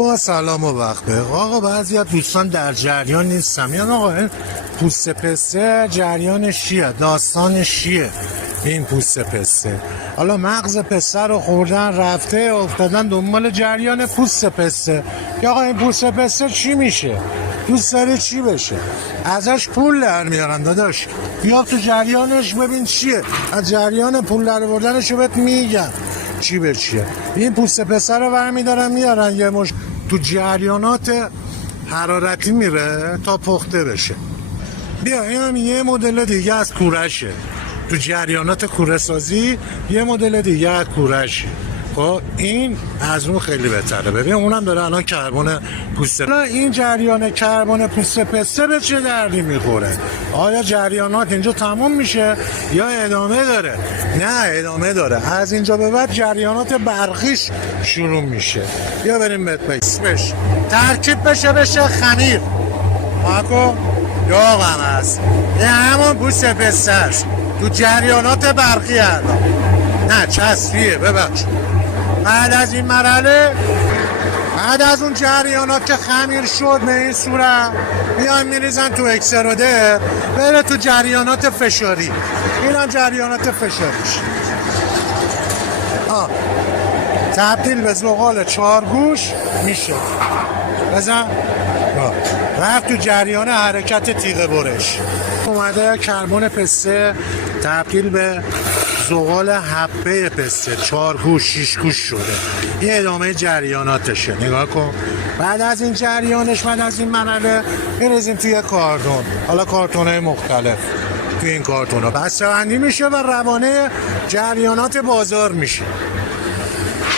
با سلام و وقت بخیر. آقا بعضی از دوستان در جریان نیستم. یعنی آقا این پوست پسته جریانش چیه؟ داستانش چیه؟ این پوست پسته حالا مغز پسته رو خوردن رفته افتادن دنبال جریان پوست پسته. یا آقا این پوست پسته چی میشه؟ دوست داره چی بشه؟ ازش پول در میارن داداش. بیا تو جریانش ببین چیه. از جریان پول در بردنشو بهت میگم چی به چیه. این پوست پسته رو برمیدارن میارن یه مش تو جریانات حرارتی میره تا پخته بشه. بیا این هم یه مدل دیگه از کورشه. تو جریانات کوره سازی یه مدل دیگه از کورشه. خب این از اون خیلی بهتره. ببین اونم داره الان کربن پوست. این جریان کربن پوست پسته به چه دردی میخوره؟ آیا جریانات اینجا تمام میشه یا ادامه داره؟ نه ادامه داره. از اینجا به بعد جریانات برقیش شروع میشه. یا بریم اسمش ترکیب بشه خمیر. ماکو داغم هست. این همون پوست پسته است تو جریانات برقی الان. نه چسبیه ببخش. بعد از این مرحله بعد از اون جریانات که خمیر شد به این صورت میان میریزن تو اکسروده بره تو جریانات فشاری. اینا جریانات فشاریش تبدیل به زغال چارگوش میشه. بزن رفت تو جریان حرکت تیغ برش. اومده کربن پسته تبدیل به زغال حبه پسته 4 گوش 6 گوش شده. این ادامه جریاناتشه. نگاه کن. بعد از این جریانش بعد از این مرحله میریزیم توی کارتون. حالا کارتون‌های مختلف. توی این کارتون‌ها بسته‌بندی میشه و روانه جریانات بازار میشه.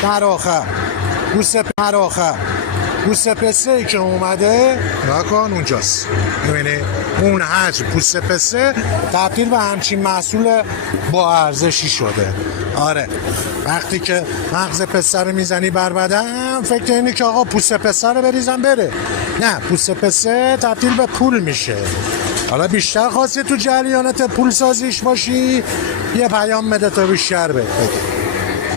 در آخر پوست پسته ای که اومده نکن اونجاست. میبینی اون حجم پوست پسته تبدیل به همچین محصول با ارزشی شده. آره وقتی که مغز پسته رو میزنی بر بدن فکر اینی که آقا پوست پسته رو بریزم بره. نه پوست پسته تبدیل به پول میشه. حالا بیشتر خواستی تو جریانات پول سازیش باشی یه پیام بده تا بیشتر بده.